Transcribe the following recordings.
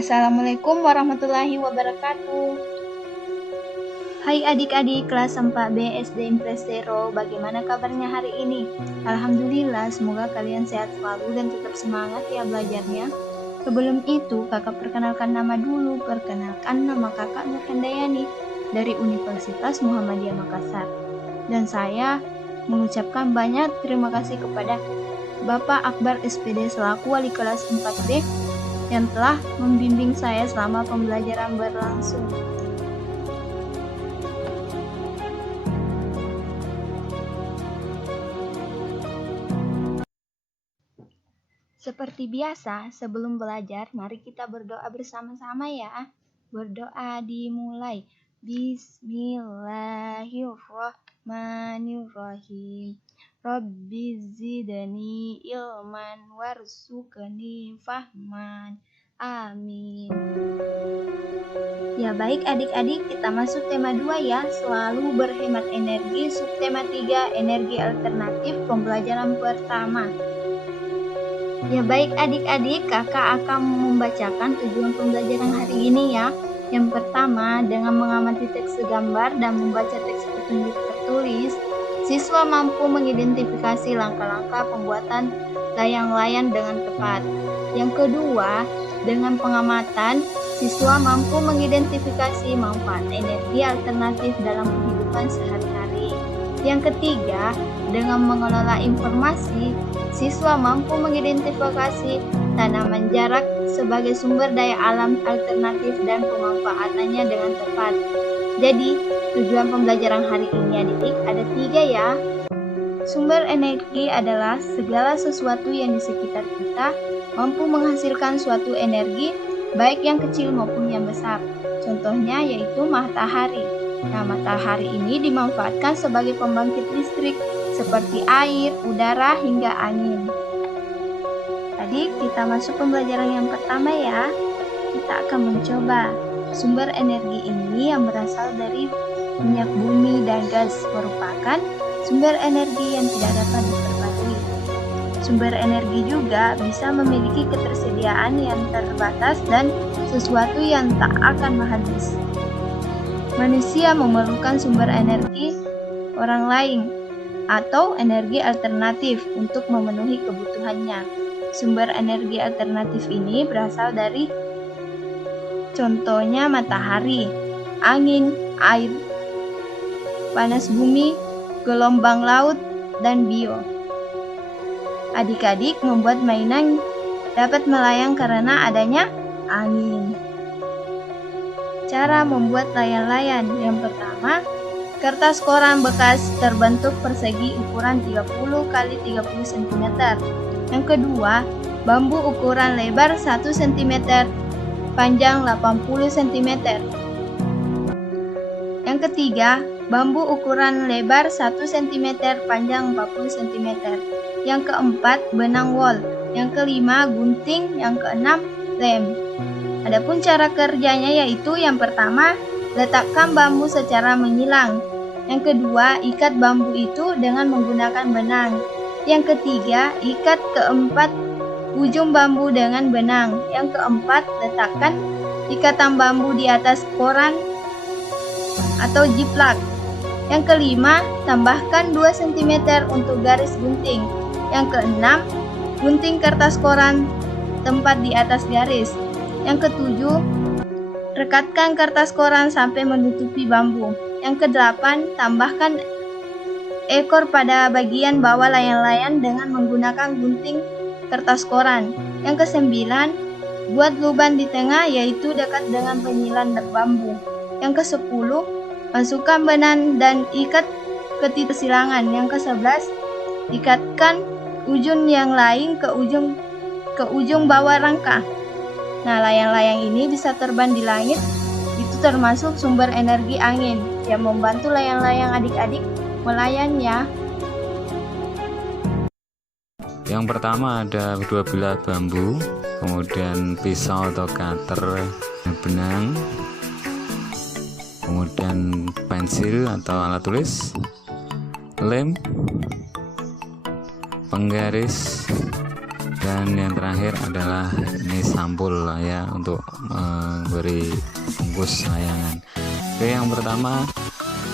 Assalamualaikum warahmatullahi wabarakatuh. Hai adik-adik kelas 4B SD Impres Zero, bagaimana kabarnya hari ini? Alhamdulillah, semoga kalian sehat selalu dan tetap semangat ya belajarnya. Sebelum itu, kakak perkenalkan nama dulu. Perkenalkan, nama kakak Nur Handayani dari Universitas Muhammadiyah Makassar. Dan saya mengucapkan banyak terima kasih kepada Bapak Akbar SPD selaku wali kelas 4B yang telah membimbing saya selama pembelajaran berlangsung. Seperti biasa, sebelum belajar, mari kita berdoa bersama-sama ya. Berdoa dimulai. Bismillahirrahmanirrahim. Rabbi zidni ilman warzuqni fahman. Amin. Ya baik adik-adik, kita masuk tema 2 ya. Selalu berhemat energi. Subtema 3, energi alternatif, pembelajaran pertama. Ya baik adik-adik, kakak akan membacakan tujuan pembelajaran hari ini ya. Yang pertama, dengan mengamati teks gambar dan membaca teks petunjuk tertulis, siswa mampu mengidentifikasi langkah-langkah pembuatan layang-layang dengan tepat. Yang kedua, dengan pengamatan, siswa mampu mengidentifikasi manfaat energi alternatif dalam kehidupan sehari-hari. Yang ketiga, dengan mengelola informasi, siswa mampu mengidentifikasi tanaman jarak sebagai sumber daya alam alternatif dan pemanfaatannya dengan tepat. Jadi, tujuan pembelajaran hari ini adik-adik ada 3 ya. Sumber energi adalah segala sesuatu yang di sekitar kita mampu menghasilkan suatu energi, baik yang kecil maupun yang besar. Contohnya yaitu matahari. Nah, matahari ini dimanfaatkan sebagai pembangkit listrik seperti air, udara, hingga angin. Tadi kita masuk pembelajaran yang pertama ya. Kita akan mencoba. Sumber energi ini yang berasal dari minyak bumi dan gas merupakan sumber energi yang tidak dapat diperbarui. Sumber energi juga bisa memiliki ketersediaan yang terbatas dan sesuatu yang tak akan habis. Manusia memerlukan sumber energi orang lain atau energi alternatif untuk memenuhi kebutuhannya. Sumber energi alternatif ini berasal dari contohnya matahari, angin, air, panas bumi, gelombang laut, dan bio. Adik-adik membuat mainan dapat melayang karena adanya angin. Cara membuat layang-layang yang pertama, kertas koran bekas terbentuk persegi ukuran 30 x 30 cm. Yang kedua, bambu ukuran lebar 1 cm, panjang 80 cm. Yang ketiga, bambu ukuran lebar 1 cm, panjang 40 cm. Yang keempat, benang wol. Yang kelima, gunting. Yang keenam, lem. Adapun cara kerjanya yaitu yang pertama, letakkan bambu secara menyilang. Yang kedua, ikat bambu itu dengan menggunakan benang. Yang ketiga, ikat keempat ujung bambu dengan benang. Yang keempat, letakkan ikatan bambu di atas koran atau jiplak. Yang kelima, tambahkan 2 cm untuk garis gunting. Yang keenam, gunting kertas koran tempat di atas garis. Yang ketujuh, rekatkan kertas koran sampai menutupi bambu. Yang kedelapan, tambahkan ekor pada bagian bawah layang-layang dengan menggunakan gunting kertas koran. Yang kesembilan, buat lubang di tengah yaitu dekat dengan penyilan bambu. Yang kesepuluh, masukkan benang dan ikat ke titik silangan. Yang kesebelas, ikatkan ujung yang lain ke ujung bawah rangka. Nah, layang-layang ini bisa terbang di langit. Itu termasuk sumber energi angin yang membantu layang-layang adik-adik melayang ya. Yang pertama ada 2 bilah bambu, kemudian pisau atau cutter, benang, kemudian pensil atau alat tulis, lem, penggaris, Dan yang terakhir adalah ini sampul ya untuk memberi bungkus layangan. Oke, yang pertama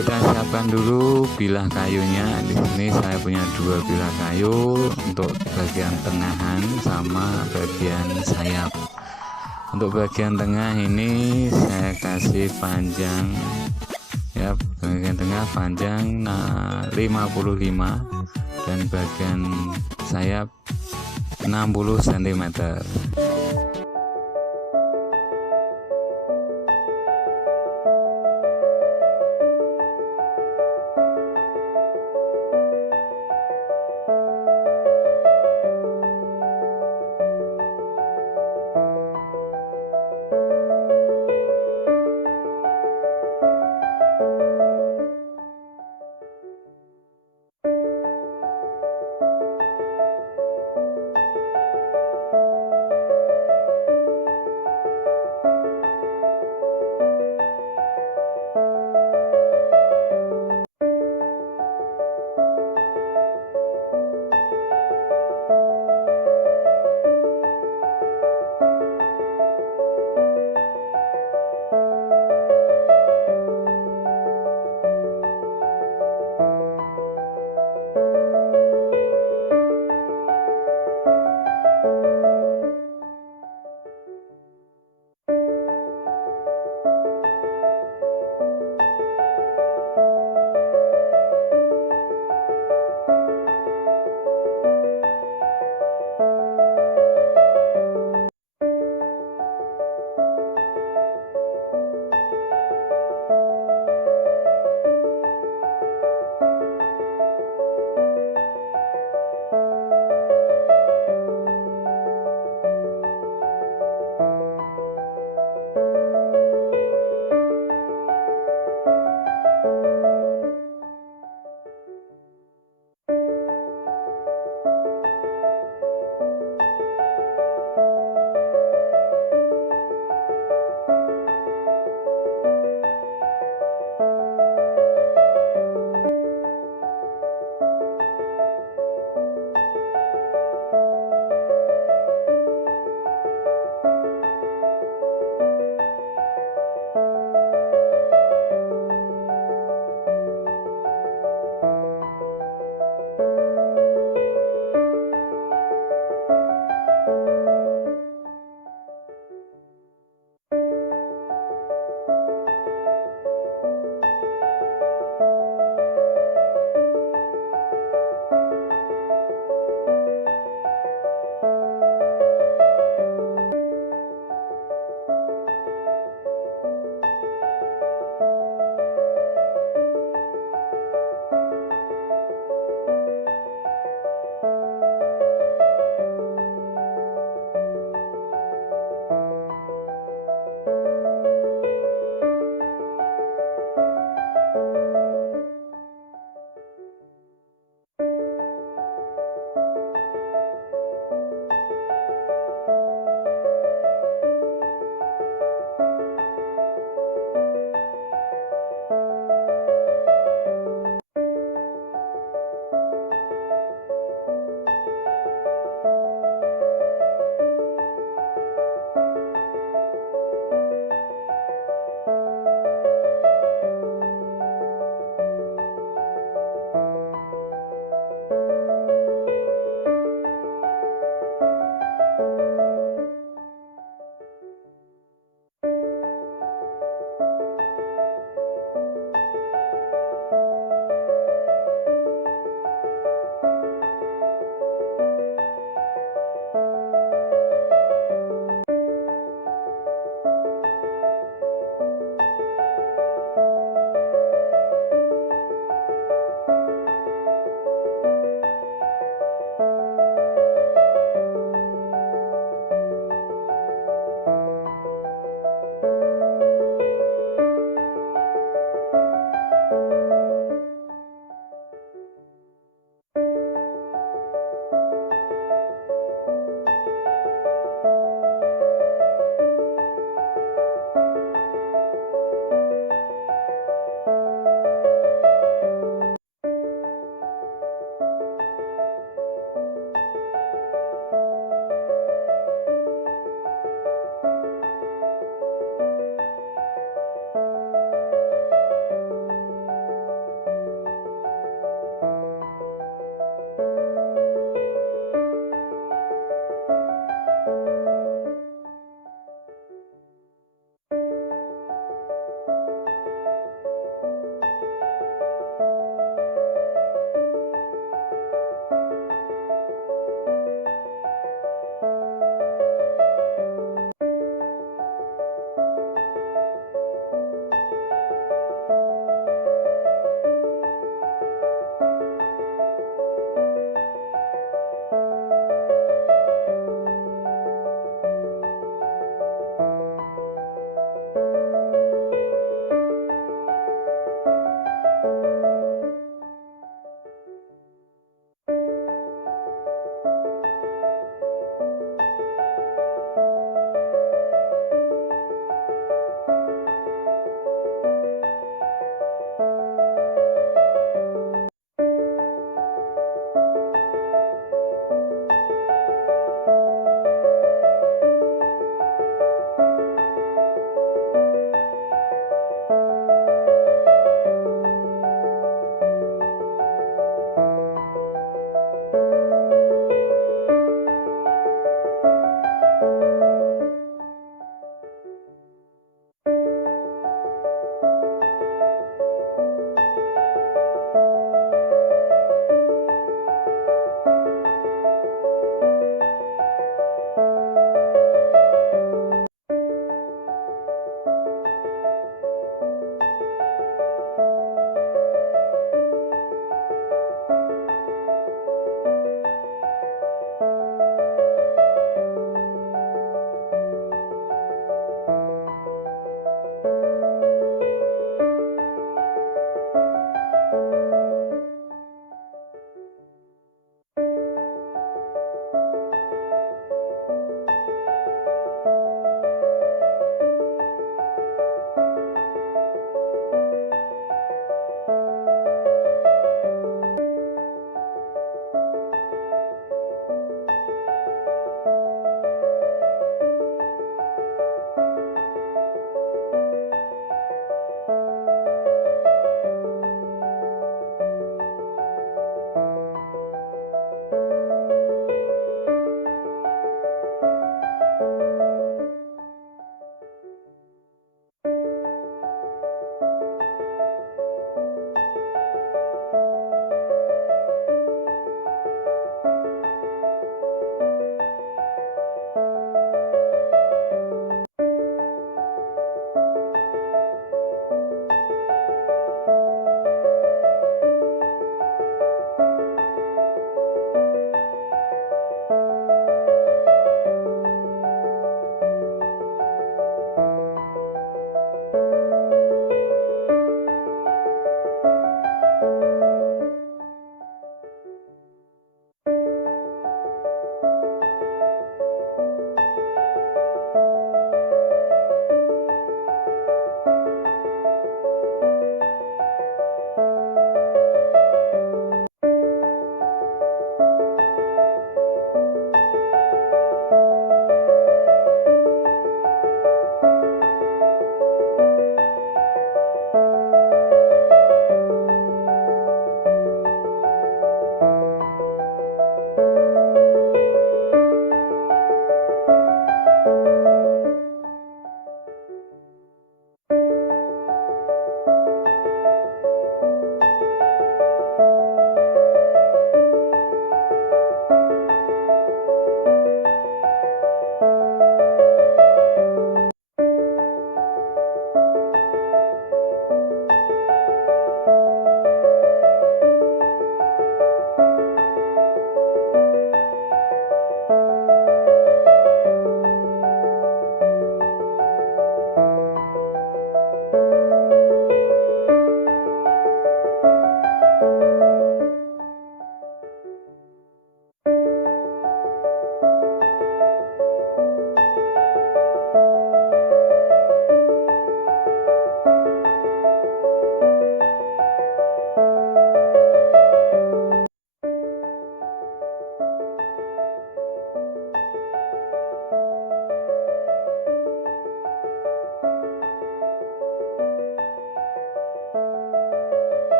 kita siapkan dulu bilah kayunya. Di sini saya punya 2 bilah kayu untuk bagian tengahan sama bagian sayap. Untuk bagian tengah ini saya kasih panjang ya, bagian tengah panjang 55 dan bagian sayap 60 cm.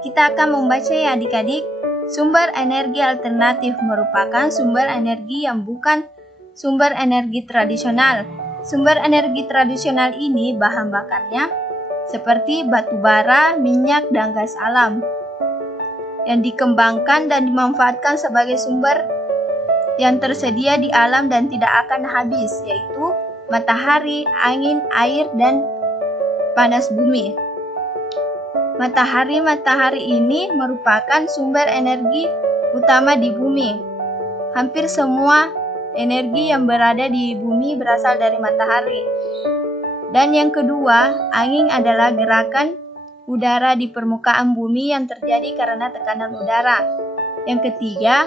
kita akan membaca ya adik-adik. Sumber energi alternatif merupakan sumber energi yang bukan sumber energi tradisional. Sumber energi tradisional ini bahan bakarnya seperti batu bara, minyak, dan gas alam yang dikembangkan dan dimanfaatkan sebagai sumber yang tersedia di alam dan tidak akan habis, yaitu matahari, angin, air, dan panas bumi. Matahari ini merupakan sumber energi utama di bumi. Hampir semua energi yang berada di bumi berasal dari matahari. Dan yang kedua, angin adalah gerakan udara di permukaan bumi yang terjadi karena tekanan udara. Yang ketiga,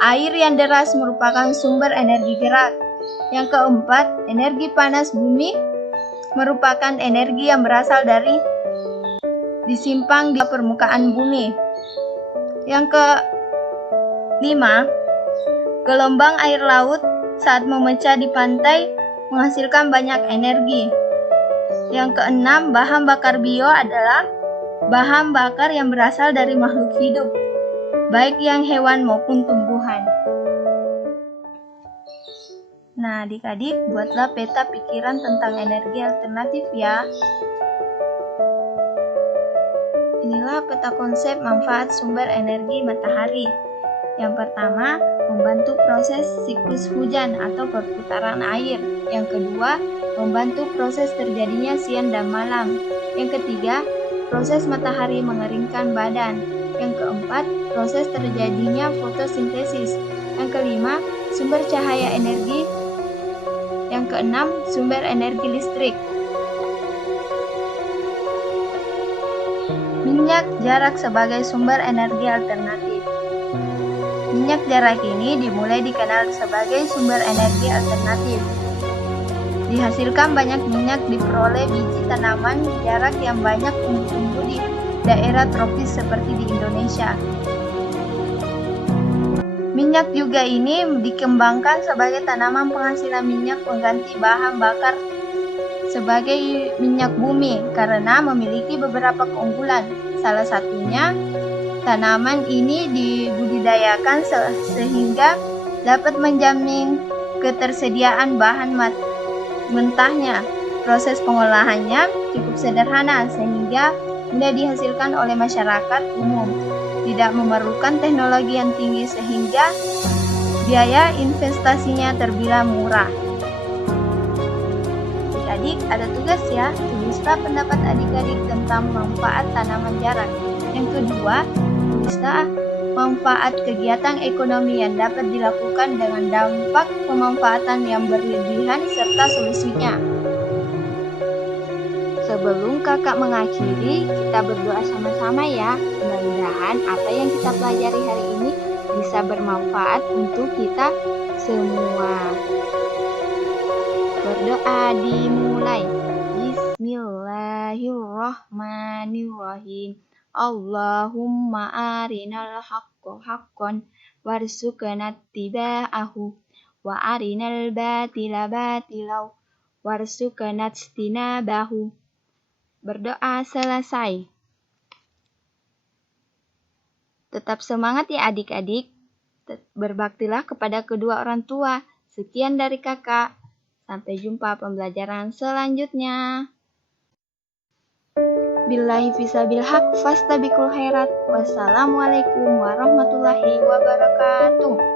air yang deras merupakan sumber energi gerak. Yang keempat, energi panas bumi merupakan energi yang berasal dari disimpan di permukaan bumi. Yang kelima, gelombang air laut saat memecah di pantai menghasilkan banyak energi. Yang keenam, bahan bakar bio adalah bahan bakar yang berasal dari makhluk hidup, baik yang hewan maupun tumbuhan. Nah, adik-adik, buatlah peta pikiran tentang energi alternatif ya. Inilah peta konsep manfaat sumber energi matahari. Yang pertama, membantu proses siklus hujan atau perputaran air. Yang kedua, membantu proses terjadinya siang dan malam. Yang ketiga, proses matahari mengeringkan badan. Yang keempat, proses terjadinya fotosintesis. Yang kelima, sumber cahaya energi. Yang keenam, sumber energi listrik. Minyak jarak sebagai sumber energi alternatif. Minyak jarak ini dimulai dikenal sebagai sumber energi alternatif. Dihasilkan banyak minyak diperoleh biji tanaman jarak yang banyak tumbuh di daerah tropis seperti di Indonesia. Minyak juga ini dikembangkan sebagai tanaman penghasilan minyak pengganti bahan bakar sebagai minyak bumi karena memiliki beberapa keunggulan. Salah satunya, tanaman ini dibudidayakan sehingga dapat menjamin ketersediaan bahan mentahnya. Proses pengolahannya cukup sederhana sehingga mudah dihasilkan oleh masyarakat umum. Tidak memerlukan teknologi yang tinggi sehingga biaya investasinya terbilang murah. Adik-adik, ada tugas ya, tulislah pendapat adik-adik tentang manfaat tanaman jarak. Yang kedua, tulislah manfaat kegiatan ekonomi yang dapat dilakukan dengan dampak pemanfaatan yang berlebihan serta solusinya. Sebelum kakak mengakhiri, kita berdoa sama-sama ya. Mudah-mudahan apa yang kita pelajari hari ini bisa bermanfaat untuk kita semua. Berdoa dimulai. Bismillahirrahmanirrahim. Allahumma arinal haqqo haqqan warzuqna ittiba'ahu wa arinal batila batilau warzuqna ijtinabahu. Berdoa selesai. Tetap semangat ya adik-adik. Berbaktilah kepada kedua orang tua. Sekian dari kakak. Sampai jumpa pembelajaran selanjutnya. Billahi fisabil haq fastabiqul khairat. Wassalamualaikum warahmatullahi wabarakatuh.